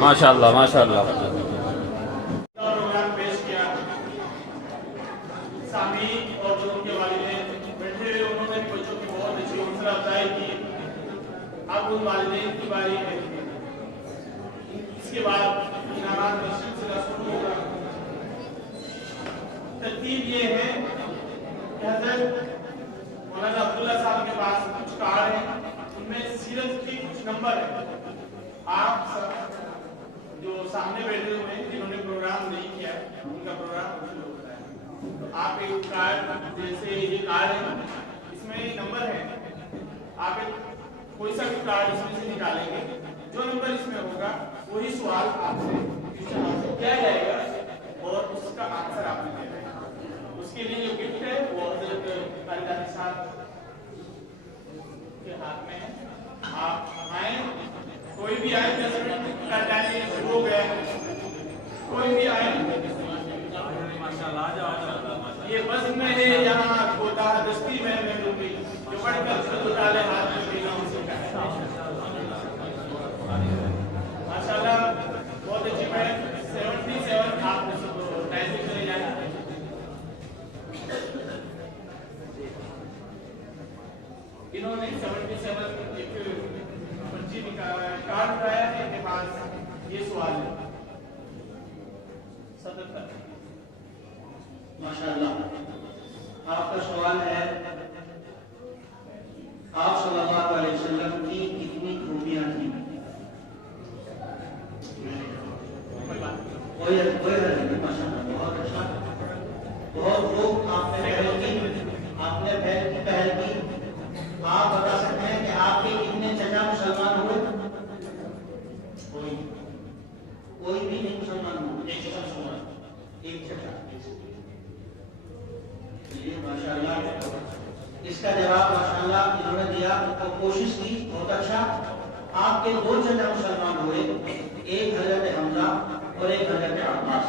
माशाल्लाह माशाल्लाह। प्रोग्राम पेश किया। सामी और जो उनके वालिदैन बैठे हुए, उन्होंने बच्चों की बहुत अच्छी हौसला अफजाई की। अब उन वालिदैन की बारी है। इसके बाद इनामात का सिलसिला शुरू होगा। तरतीब ये है कि हज़रत मौलाना अब्दुल्ला साहब के पास कुछ कार्ड हैं, उनमें सीरत के कुछ नंबर है। आप सब जो सामने बैठे हुए हैं, जिन्होंने प्रोग्राम नहीं किया है, उनका प्रोग्राम शुरू होता है। तो आप एक कार्ड, जैसे ये कार्ड है, इसमें नंबर है, आप एक कोई सा भी कार्ड इसमें से निकालेंगे, जो नंबर इसमें होगा वही सवाल आपसे किया जाएगा और उसका आंसर आपने देना है। उसके लिए जो गिफ्ट है वो कारिदानी साहब के हाथ में है। आप आए, कोई भी आए, 10 मिनट कारिदानी शुरू हो गया, कोई भी आए। ये बस में है, यहाँ होता दस्ती में मिलूंगी, जो बढ़कर डाले हाथ में देना उनका है। माशाल्लाह बहुत अच्छी मैडम। 77 आपने सब टाइपिंग में जाना। इन्होंने 77 एक पर्ची निकाला, कार्ड उठाया है, इनके पास ये सवाल है। 77 माशाल्लाह। आपका सवाल है, आप सल्लल्लाहु अलैहि वसल्लम की कितनी खूबियां थी? कोई नहीं, माशाल्लाह, बहुत अच्छा, बहुत खूब। आपने पहल की। आप बता सकते हैं कि आपके कितने चचा मुसलमान हुए? कोई भी नहीं मुसलमान हुआ, एक चचा। माशाल्लाह, इसका जवाब माशाल्लाह इन्होंने दिया, तो कोशिश की, बहुत अच्छा। आपके 2 चचा मुसलमान हुए, एक हजरत हमजा और एक हजरत अब्बास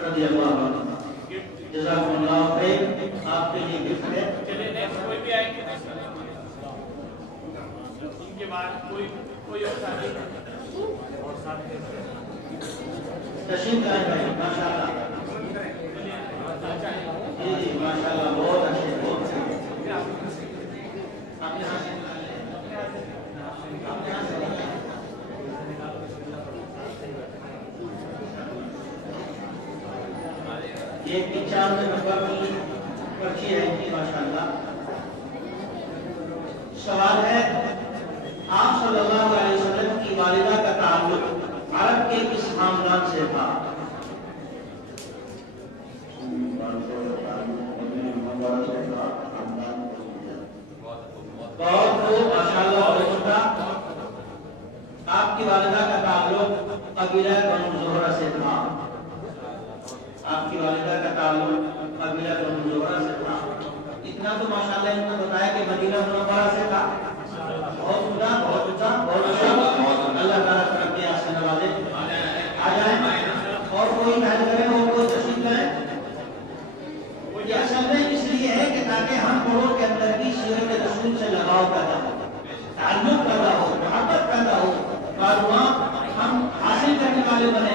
रज़ियल्लाहु अन्हु। जज़ाकुमुल्लाह खैर, आपके लिए गिफ्ट है। चलिए नेक्स्ट कोई भी आएंगे, उनके बाद कोई और साथी तशरीफ लाए भाई, माशाल्लाह। जी माशाल्लाह, बहुत अच्छे, बहुत अच्छे। आपके यहाँ से ये 95 नंबर की पर्ची है इनकी, माशाल्लाह। सवाल है, आप सल्लल्लाहु अलैहि वसल्लम की वालिदा का ताल्लुक अरब के किस खानदान से था? बहुत खूब, माशाल्लाह, बहुत अच्छा। आपकी वालिदा का ताल्लुक कबीला बनु ज़ुहरा से था। आपकी वालिदा का ताल्लुक कबीला बनु ज़ुहरा से था। इतना तो माशाल्लाह इनको बताया कि मदीना मुनव्वरा से था। बहुत उम्दा, बहुत अच्छा, बहुत अच्छा। अल्लाह ताला तरक्की से नवाजे। आ जाए, और कोई पहल करें, और कोई तशरीफ लाए। ये असल में इसलिए है कि ताकि हम लोगों के अंदर भी सीरत रसूल से लगाव पैदा हो, ताल्लुक पैदा हो, मोहब्बत पैदा हो, मालूमात हम हासिल करने वाले बने।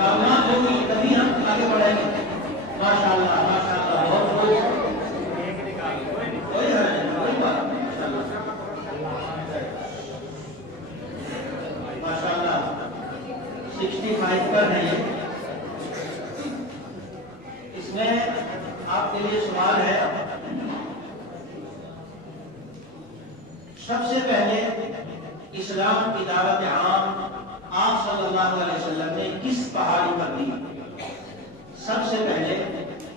मालूमात होगी तभी हम आगे बढ़ेंगे। माशाल्लाह, माशाल्लाह, बहुत कोई बात नहीं, माशाल्लाह। 65 पर है ये। इसमें आपके लिए सवाल है, सबसे पहले इस्लाम की दावत आम आप सल्लल्लाहु अलैहि वसल्लम ने किस पहाड़ी पर दी? सबसे पहले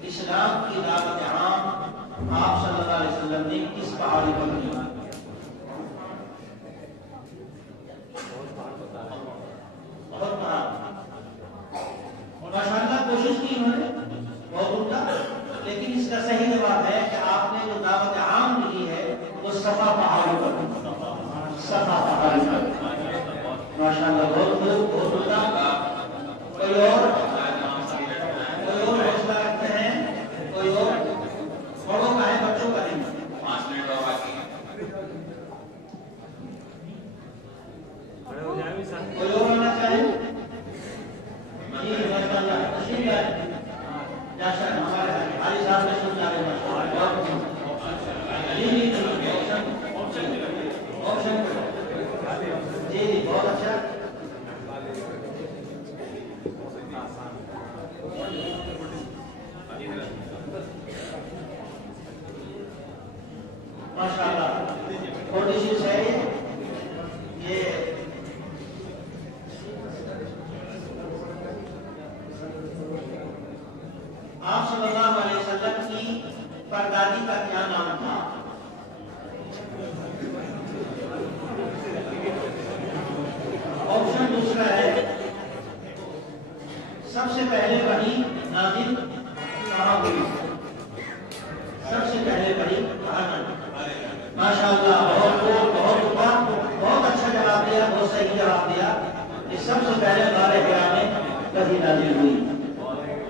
इस्लाम की दावत आम आप सल्लल्लाहु अलैहि वसल्लम ने किस पहाड़ी पर दी? बहुत पहाड़, माशाल्लाह, कोशिश की उन्होंने, बहुत उम्दा। लेकिन इसका सही जवाब है कि आपने जो दावत आम दी है वो सफा पहाड़ी पर, सफा पहाड़ी पर। माशाल्लाह, बहुत खूब, बहुत उम्दा। कोई और हौसला रखते हैं? कोई और? बड़ों का है, बच्चों का नहीं। 5 मिनट और बाकी है। कोई और आना चाहे? माशाल्लाह थोड़ी सी है ये आप सल्लल्लाहु अलैहि वसल्लम की परदादी का क्या नाम था? ऑप्शन दूसरा है, सबसे पहले वही नाजिल कहाँ हुई? सबसे पहले वही कहाँ नाजिल? माशाअल्लाह, बहुत अच्छा जवाब दिया, बहुत सही जवाब दिया कि सबसे पहले बारे में वही नाजिल हुई।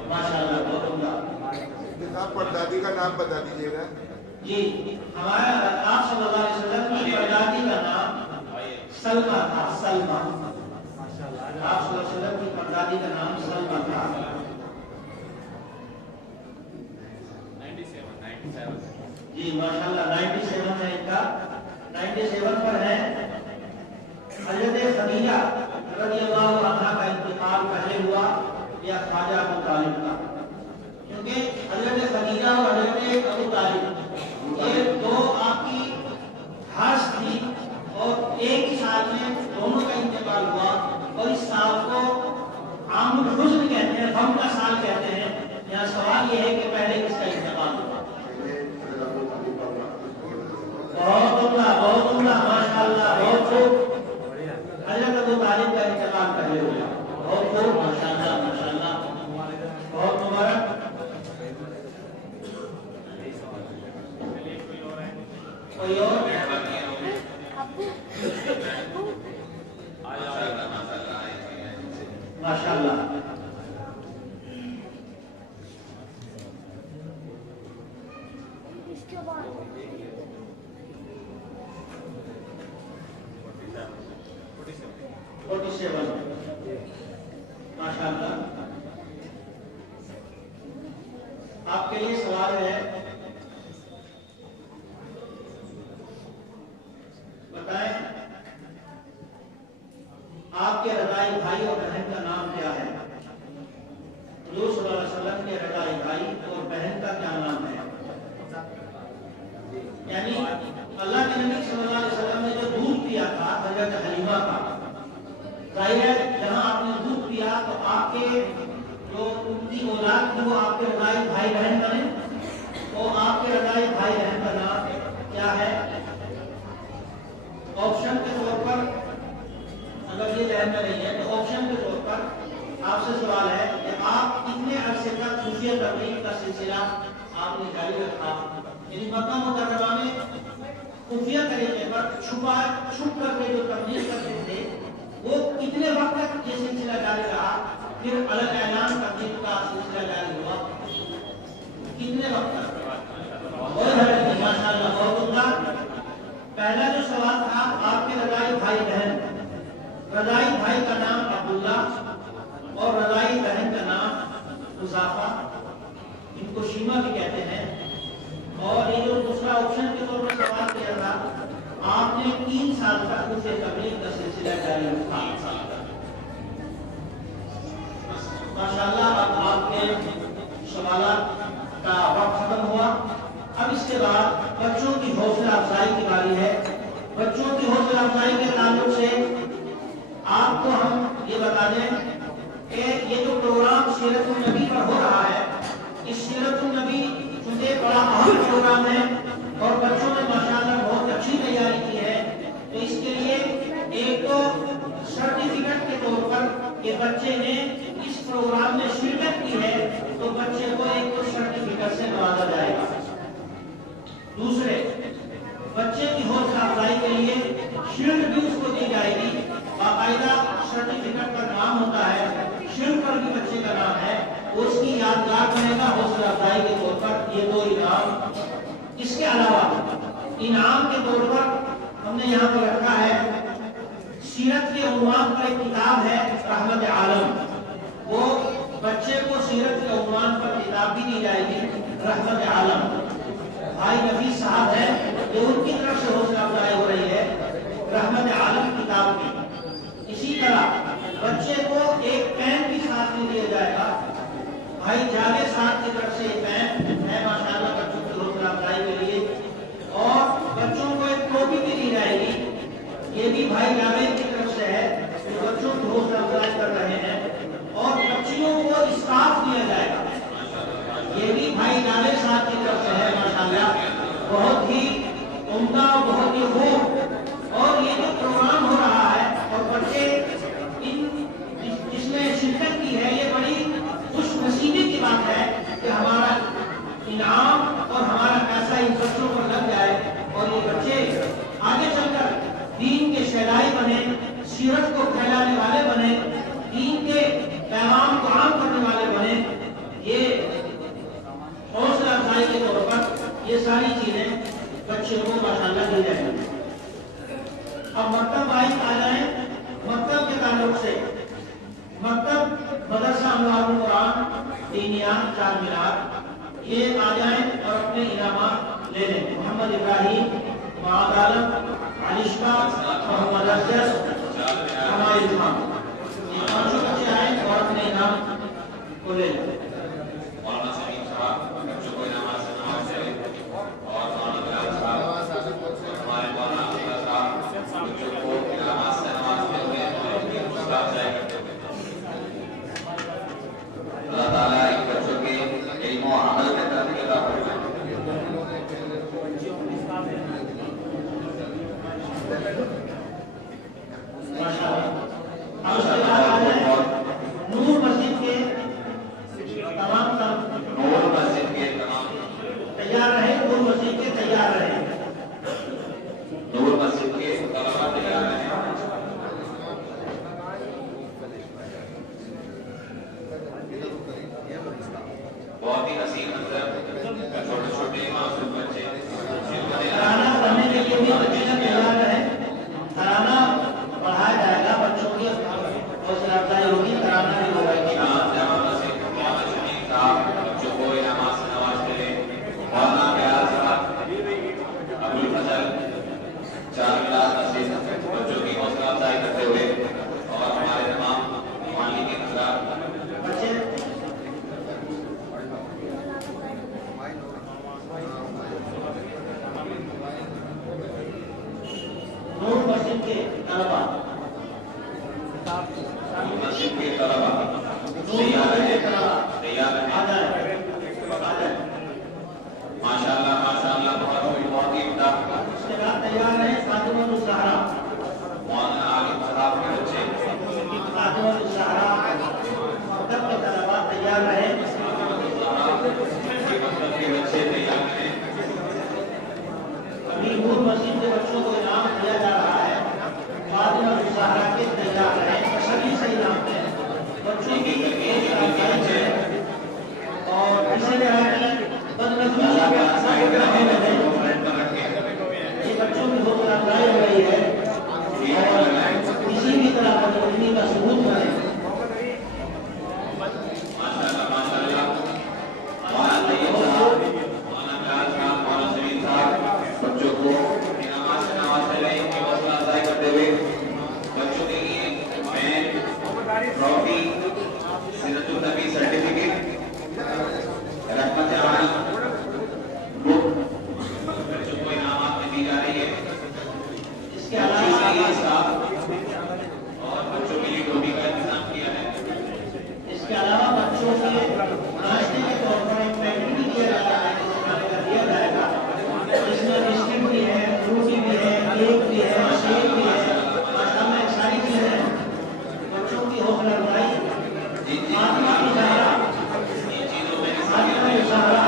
माशाअल्लाह, बहुत उम्दा। आप परदादी का नाम बता दीजिएगा। जी, हमारा आप सल्लल्लाहु अलैहि वसल्लम की परदादी का नाम सलमा था। सलमा, आप सल्लल्लाहु अलैहि वसल्लम की परदादी का नाम सलमा था। 97 जी माशाल्लाह, 97 है इनका। 97 पर है हज़रत खदीजा रज़ियल्लाहु अन्हा का इंतकाल पहले हुआ या ख्वाजा अबू तालिब का? क्योंकि हज़रत खदीजा और हज़रत अबू तालिब ये दो आपकी खास थी और एक ही साल में दोनों का इंतकाल हुआ और इस साल को आमुल हुज़्न कहते हैं, गम का साल कहते हैं। यहाँ सवाल ये है कि पहले किसका इंतकाल हुआ? बहुत उम्दा माशाअल्लाह, बहुत खूब। हज़रत अबू तालिब का इंतकाल पहले हुआ। बहुत खूब, माशाअल्लाह माशाअल्लाह, बहुत मुबारक। कोई और? माशाअल्लाह, इसके बाद 47 माशाअल्लाह। आपके लिए सवाल है, बताएं आपके रज़ाई भाई और बहन का नाम क्या है? हुज़ूर सल्लल्लाहु अलैहि वसल्लम के रज़ाई भाई और बहन का क्या नाम है? यानी अल्लाह के नबी सल्लल्लाहु अलैहि वसल्लम ने जो दूध पिया था हज़रत हलीमा का, जाहिर है जहां आपने दूध पिया तो आपके जो उनकी औलाद थी वो आपके रज़ाई भाई बहन बने, तो आपके रज़ाई भाई बहन का नाम क्या है? ऑप्शन के तौर पर, अगर ये ध्यान में नहीं है तो ऑप्शन के तौर पर आपसे सवाल है कि आप कितने अरसे तक खुफिया तबलीग का सिलसिला आपने जारी रखा? यानी मक्का मुकर्रमा में खुफिया तरीके पर छुप करके जो तबलीग करते थे वो कितने वक्त तक ये सिलसिला जारी रहा? फिर अलग ऐलान तबलीग का सिलसिला जारी हुआ, कितने वक्त तक? माशाअल्लाह, बहुत उम्दा। पहला जो सवाल था आपके रज़ाई भाई बहन, रज़ाई भाई का नाम अब्दुल्ला और रज़ाई बहन का नाम हुज़ाफा, इनको शीमा भी कहते हैं। और ये जो दूसरा ऑप्शन के तौर पर सवाल किया था, आपने 3 साल तक उसे तबलीग का सिलसिला जारी रखा। माशाअल्लाह, अब आपके सवालात का वक्त खत्म हुआ। अब इसके बाद बच्चों की हौसला अफजाई की बारी है। बच्चों की हौसला अफजाई के ताल्लुक से आपको हम ये बता दें कि ये जो प्रोग्राम सीरतुन नबी पर हो रहा है, इस सीरतुन नबी चूंकि बड़ा अहम प्रोग्राम है और बच्चों ने माशाअल्लाह बहुत अच्छी तैयारी की है, तो इसके लिए एक तो सर्टिफिकेट के तौर पर कि बच्चे ने इस प्रोग्राम में शिरकत की है तो बच्चे को एक तो सर्टिफिकेट से नवाजा जाएगा। दूसरे, बच्चे की हौसला अफजाई के लिए शील्ड भी उसको दी जाएगी, बाकायदा सर्टिफिकेट पर नाम होता है, शील्ड पर भी बच्चे का नाम है, उसकी यादगार बनेगा हौसला अफजाई के तौर पर। ये 2 इनाम। इसके अलावा इनाम के तौर पर हमने यहाँ पर रखा है सीरत के उन्वान पर एक किताब है रहमत आलम, वो बच्चे को सीरत के उन्वान पर किताब भी दी जाएगी रहमत आलम। भाई नफीस साहब है, ये उनकी तरफ से हौसला अफजाई हो रही है रहमत आलम किताब की। इसी तरह बच्चे को एक पेन भी साथ में दिया जाएगा। भाई जावेद साहब की तरफ से पेन है माशाअल्लाह बच्चों की हौसला अफजाई के लिए। और रोटी भी दी जाएगी। ये भी भाई जावेद की तरफ से है जो बच्चों की हौसला अफजाई कर रहे हैं, और बच्चियों को स्कार्फ दिया जाएगा। ये भी भाई जावेद साहब की तरफ से है। माशाल्लाह बहुत ही उम्दा, बहुत ही खूब। और ये जो प्रोग्राम हो रहा है और बच्चे जिसमें शिरकत की है, ये बड़ी खुशनसीबी की बात है कि हमारा इनाम और हमारा पैसा इन बच्चों पर लग जाए और ये बच्चे आगे चलकर दीन के शहदाई बने, सीरत को फैलाने वाले बने, दीन के पैगाम को आम करने वाले बने। ये हौसला अफजाई के तौर पर ये सारी चीजें बच्चों को माशाल्लाह दी जाएंगी। अब मकतब वाइज आ जाए। मकतब के ताल्लुक से मकतब मदरसा अनवारुल कुरान दीनिया चार मीनार, ये आ जाए और अपने इनामात ले लें। मोहम्मद इब्राहिम, मोहम्मद आलम, अलिशा, मोहम्मद अफजल, हमारे इमाम, ये पांचों बच्चे आए और अपने इनाम को ले लें। अल्लाह ताला इन बच्चों के इल्म और अमल में तरक्की अता फरमाए। नूर मस्जिद के तमाम तैयार रहे, नूर मस्जिद के तैयार रहे, नूर मस्जिद के तलबा तैयार रहे। बहुत ही हसीन मंजर, छोटे छोटे मासूम बच्चे तराना पढ़ने के लिए भी बच्चे तैयार रहे। तराना पढ़ाया जाएगा, बच्चों की हौसला अफजाई होगी, तराना भी होगा। इमाम जामा मस्जिद मौलाना शमीम साहब बच्चों को इनामात से नवाज करें। मौलाना प्यार साहब, अबुल फजल, चार मीनार मस्जिद बच्चों की हौसला अफजाई करते हुए और हमारे तमाम मालिक बच्चे नूर मस्जिद के तलबा मस्जिद के तलबा तैयार है, तैयार है। माशाल्लाह माशाल्लाह, बहुत ही उम्दा। उसके बाद तैयार है फातिमा ज़हरा, मौलाना आलिम साहब के बच्चे फातिमा ज़हरा मकतब के तलबा तैयार रहे। के बच्चे तैयार हैं। अभी नूर मस्जिद के बच्चों को इनाम दिया जा रहा है। फातिमा ज़हरा के तैयार रहे, सभी से इनाम है बच्चों की और इसी तरह की बदनज़मी ये बच्चों की हौसला अफजाई हो रही है और किसी भी तरह बदनज़मी का सबूत बने। माशाल्लाह माशाल्लाह, मौलाना तैयब साहब, मौलाना प्यार साहब, मौलाना शमीम साहब बच्चों को इनामात से नवाज रहे हैं। उनकी हौसला अफजाई करते हुए बच्चों के लिए पेन, ट्रॉफी, सीरतुन नबी सर्टिफिकेट, रहमत आली बुक बच्चों को इनामात में दी जा रही है। इसके अलावा और बच्चों के लिए टोपी का इंतजाम किया है। इसके अलावा बच्चों के नाश्ते के तौर पर एक पैकेट भी दिया जाता है, खाने का दिया जाएगा, जिसमें बिस्किट भी है, फ्रूटी भी है, केक भी है, शेक भी है, माशाल्लाह सारी चीजें हैं। बच्चों की हौसला अफजाई फातिमा की ज़हरा, फातिमा की ज़हरा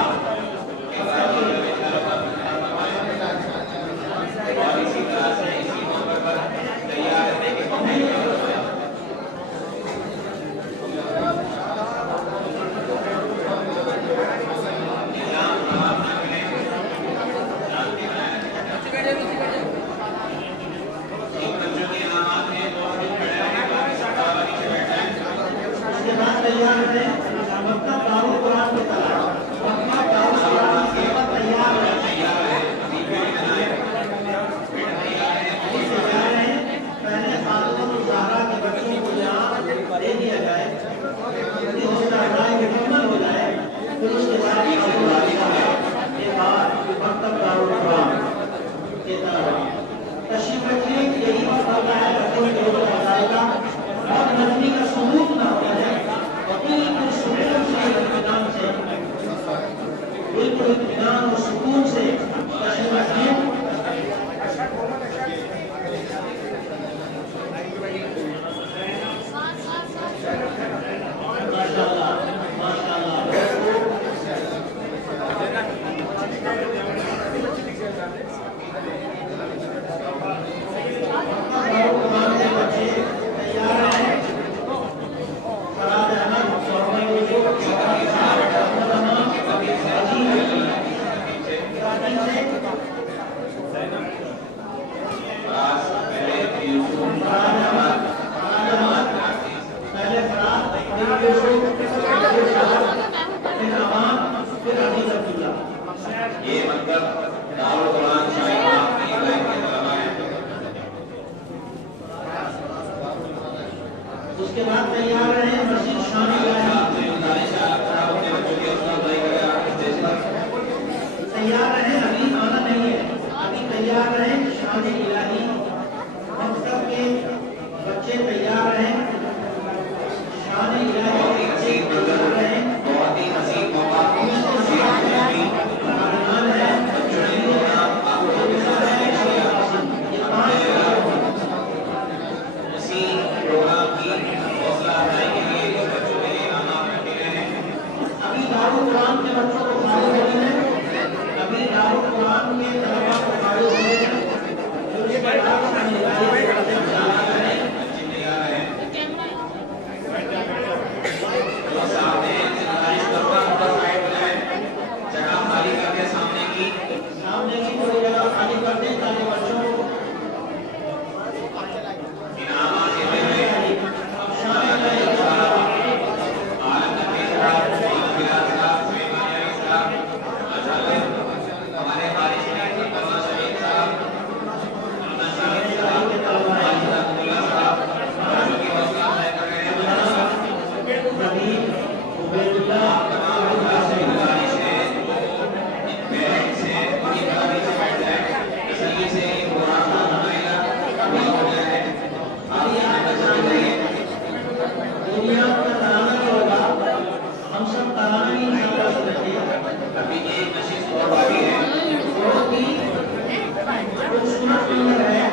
और इसी तरह से इसी मौके पर तैयार रहने के बच्चों के इनामात में उसके बाद तैयार रहे। मकतब दारुल कुरान के तलबा, मकतब दारुल कुरान के तलबा तैयार रहे, पहले फातिमा ज़हरा के बच्चों को यहाँ दे दिया जाए, उनकी हौसला अफजाई मुकम्मल हो जाए, फिर उसके बाद एक बार मकतब दारुल कुरान के तलबा फिर अवान, फिर अली अब्दुल्ला। ये मतलब दारुल कुरान शाइखा की लाइन के तलबा हैं। उसके बाद तैयार रहे मस्जिद शानी तैयार रहे, अभी आना नहीं है, अभी तैयार रहे शानी इलाही मकतब के बच्चे तैयार रहे, शानी इलाही बच्चे तैयार रहे। बहुत ही हसीन मौका इसी प्रोग्राम की हौसला अफजाई के लिए इस बच्चों के लिए इनाम रखे गए हैं। अभी दारुल कुरान के बच्चों को खाली होने हैं, अभी दारुल कुरान के तलबा को खाली होने हैं, जो इसके बाद शानी इलाही के बच्चे तैयार रहे। जो सामने जिम्मेदारी करवा उनका साइड हो जाए, जगह खाली करके सामने की कोई जगह खाली कर दें ताकि बच्चों को इनाम देते हुए आलम नबी साहब, बिलाल साहब, सुलेमानी साहब, हमारे हारिस ने कमला शरीफ साहब, नसीम साहब, माजिद अब्दुल्ला साहब, बच्चों की हौसला अफजाई कर रहे हैं। नबील उबैदुल्लाह हम सब तराना ही इंशाअल्लाह सुनेंगे। अभी एक नशीद और बाकी है। बहुत ही खूबसूरत मंजर है,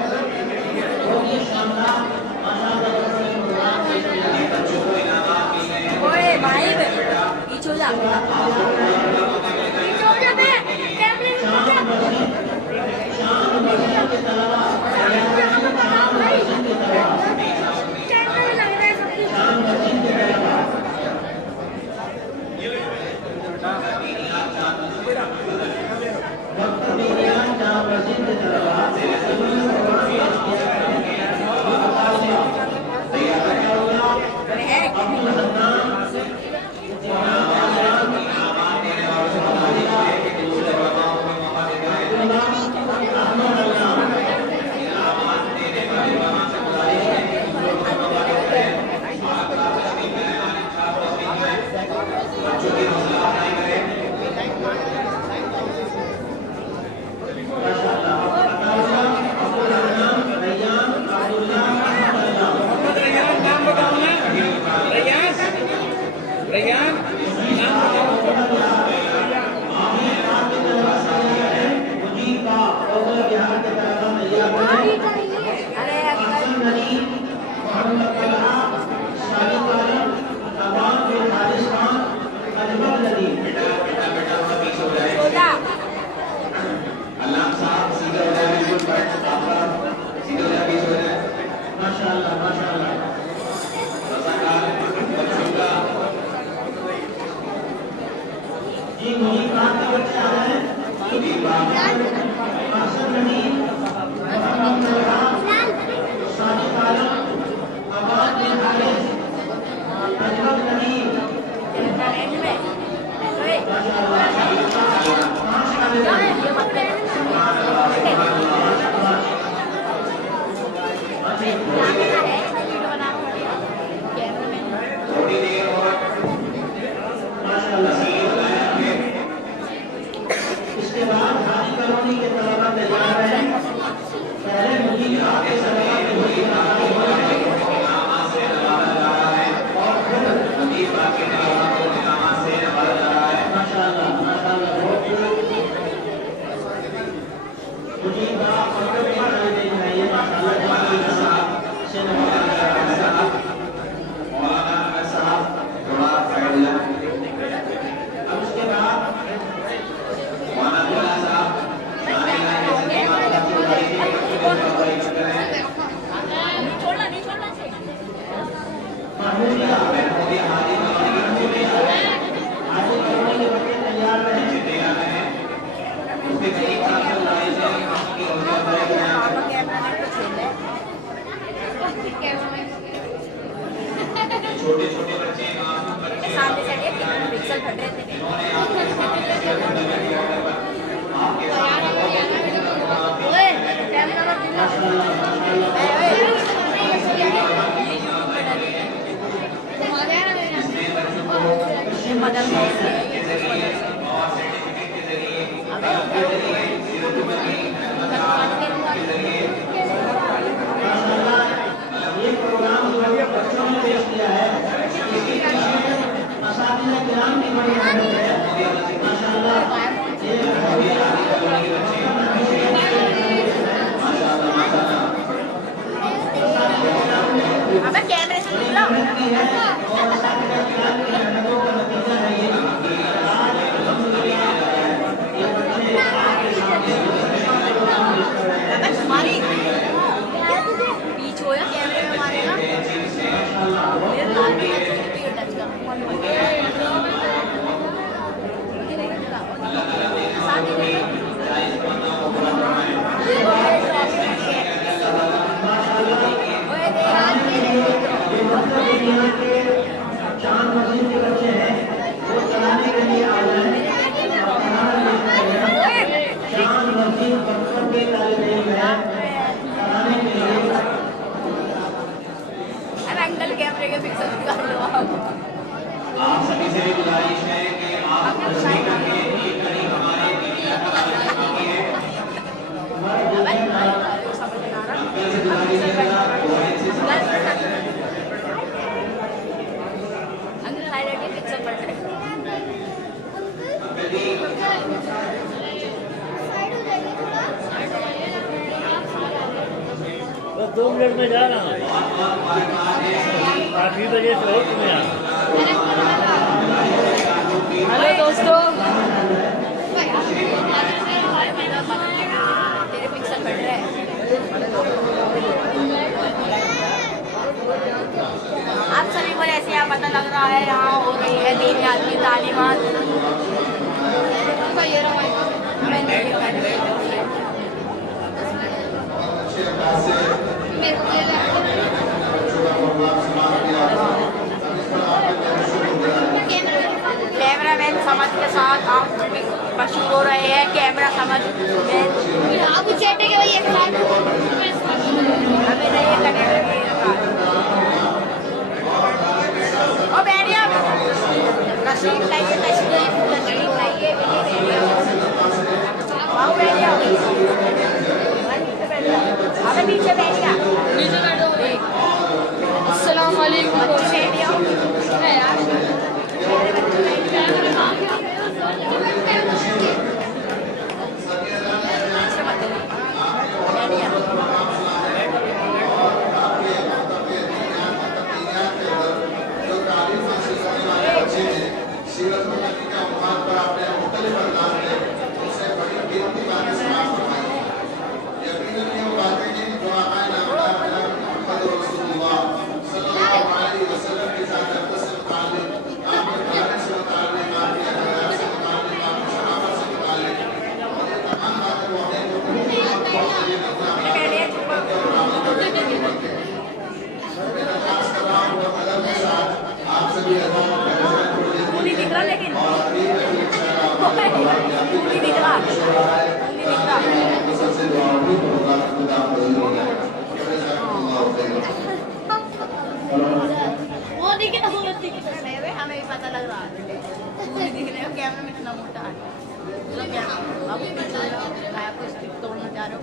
बहुत ही शानदार माशाअल्लाह प्रोग्राम पेश किया है। बच्चों को इनाम मिल गए हैं। ओए भाई पीछे जा शान मस्जिद के तलबा शान मस्जिद के तलबा छोटे छोटे बच्चे फट रहे थे। ओए कैमरा मत दिखा। मदद ये प्रोग्राम जो है बच्चों ने पेश किया है, इसके पीछे असातिज़ा किराम की बड़ी मेहनत है। माशाअल्लाह अबे कैमरे से दूर रहो। बीच हो या कैमरे में मारेगा मेरे लाल पे टच कर चांद मशीन के बच्चे हैं, वो चलाने के लिए आ जाए। चांद मशीन बच्चों के तालिब इल्म है, चलाने के लिए। अरे अंकल कैमरे के पिक्सल निकाल लो आप सभी से भी गुजारिश है कि आप तस्वीर करके एक कड़ी हमारे मीडिया का बाकी है। अंकल से गुजारिश है जरा मोबाइल से अंकल हाईलाइट के पिक्सल पड़ रहे अंकल जी बस 2 मिनट में जा रहा हूँ। 8 बजे से हो तुम्हें हेलो दोस्तों तेरे पिक्सल पड़ रहे हैं। आप सभी को ऐसे यहाँ पता लग रहा है यहाँ हो रही है दीनियात की तालीमात। कैमरा मैन समझ के साथ आप मशहूर हो रहे हैं। कैमरा समझ मैन आपको चेटे के भाई एक साथ हमें नहीं लगेगा। ओ बैरिया तशरीफ लाइए तशरीफ लाइए आओ बैरिया अबे नीचे बैरिया अस्सलाम वालेकुम बैरिया है यार नहीं दिख रहा लेकिन नहीं दिख रहा वो दिखे ना सूरज दिखे हमें भी पता लग रहा है दिख रहे हो कैमरा में इतना मोटा है। आप आपको तोड़ना चाह रहे हो।